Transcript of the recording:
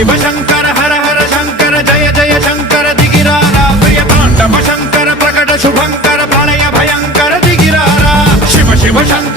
शिव शंकर हर हर शंकर जय जय शंकर दिगिरारा प्रिय तांडव शंकर प्रकट शुभंकर प्रलय भयंकर दिगिरारा शिव शिव शंकर